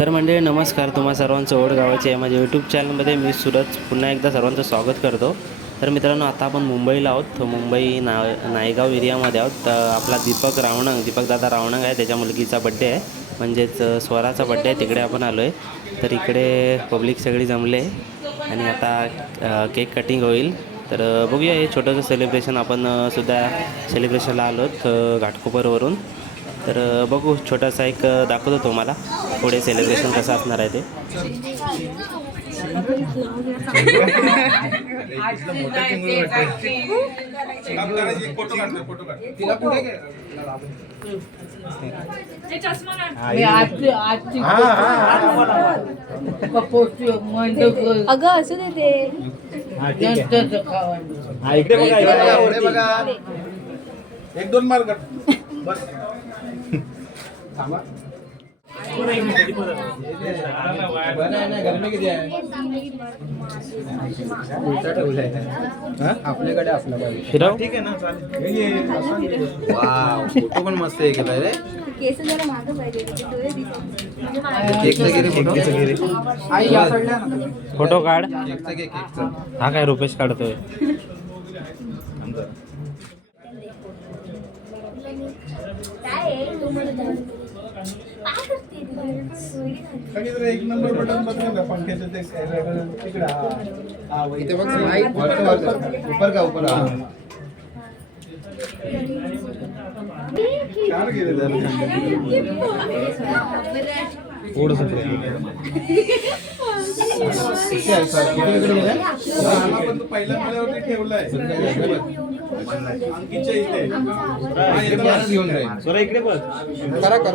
तर म्हणजे नमस्कार. तुम्हा सर्वांचं ओढ गावाचे आहे माझ्या यूट्यूब चॅनलमध्ये मी सूरज पुन्हा एकदा सर्वांचं स्वागत करतो. तर मित्रांनो आता आपण मुंबईला आहोत. मुंबई ना नायगाव एरियामध्ये आहोत. तर आपला दीपक रावणंग दीपकदादा रावणंग आहे. त्याच्या मुलगीचा बड्डे आहे. म्हणजेच स्वराचा बड्डे आहे. तिकडे आपण आलो आहे तर इकडे पब्लिक सगळी जमले. आणि आता केक कटिंग होईल. तर बघूया हे छोटंसं सेलिब्रेशन आपण सुद्धा सेलिब्रेशनला आलो आहोत घाटकोपरवरून. तर बघू छोटासा एक दाखवतो तुम्हाला. पुढे सेलिब्रेशन कसं असणार आहे ते. अगं असू दे ते. नंतरचं खावं इकडे बघा इकडे बघा, पुढे वरती. बघा. एक दोन मार्क बस. हा? आपल्याकडे असला पाहिजे ठीक आहे ना फोटो पण मस्त आहे केलाय रे. केस जरा मागं पाहिजे फोटो काढ. हा काय रुपेश काढतोय काय आहे? तू मला धर. काय करते ती? खाली जरा एक नंबर बटन बघा ना पंख्याचं ते तिकडे हा. हा वही. इथे बघ माईक वरचं वरचं उपर का उपर हा चार गेले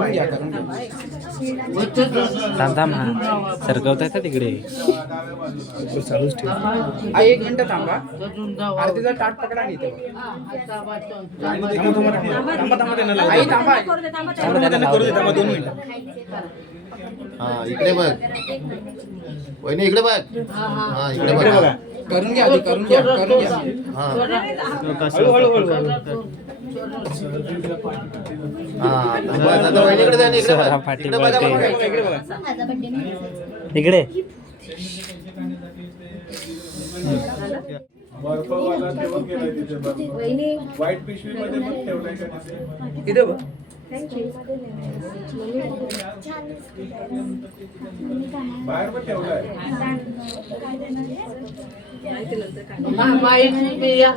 घ्या थांब थांब हा. सरकवताय का तिकडे? आई एक मिनिट थांबा. आरतीचा ताट पकडा इथे बघ. आई थांबा. हा इकडे बघ. वहिनी इकडे बघ. हा इकडे बघ. करून घ्या आधी करून घ्या करून घ्या. हा. हा बस आता वहिनीकडे द्या आणि इकडे सहा बघ. पाठी इकडे बघा वरती. बघा, इकडे बघा. माझा बड्डे नाही इकडे. बर्फवाला ठेवून गेलाय तिथे बर्फ वहिनी. व्हाईट पिशवीमध्ये पण ठेवलाय का तिथे? इथे बघ. बाहेर पण ठेवलाय. माहिती या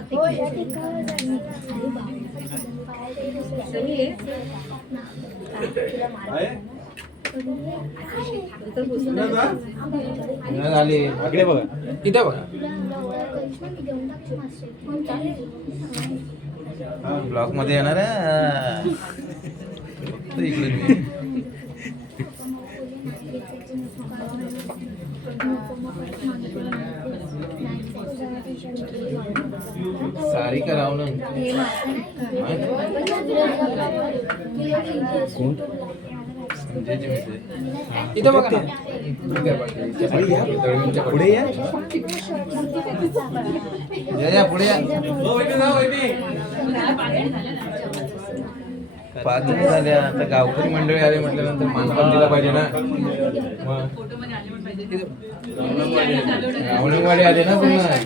आहे? झाली इकडे बघा इथे बघा ब्लॉकमध्ये येणार आहे इकडे नाही. सारी का इथे बघा. ना. पुढे या. पुढे. या. हो, वहिनी. पाच दिवस झाले आता गावकरी मंडळी आले म्हटल्यानंतर मान पण दिला पाहिजे ना. रावणवाडी आले ना पुन्हा.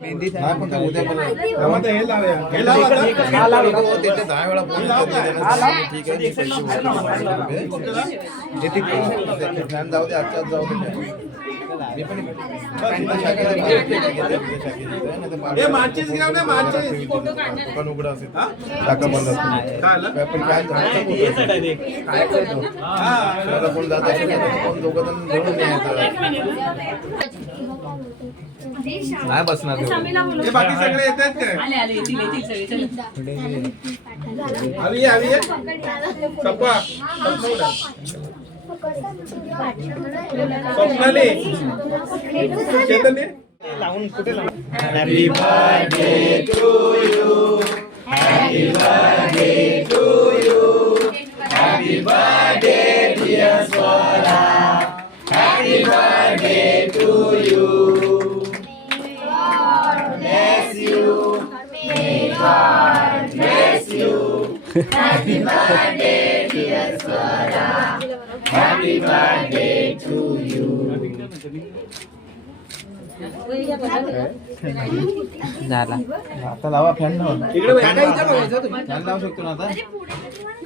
मेहंदी हे. हे दहा वेळा. ठीक आहे. हे जाऊ दे आजच्या आज जाऊ दे घ्या ना. दुकान उघडं असेल. बंद काय? काय पण काय? काय करतो? हा. शहरात कोण जात असेल तर कोण दोघं जण घेऊन यायचं नाही बसणार. हे बाकी सगळे येतात काय? हवी आहे, हवी आहे? सप्पा स्वप्नाली चेतनने लावून कुठे लावून Happy birthday to you. Happy birthday to झाला आता लावा फॅन लावा इकडे फॅन लावू शकतो ना आता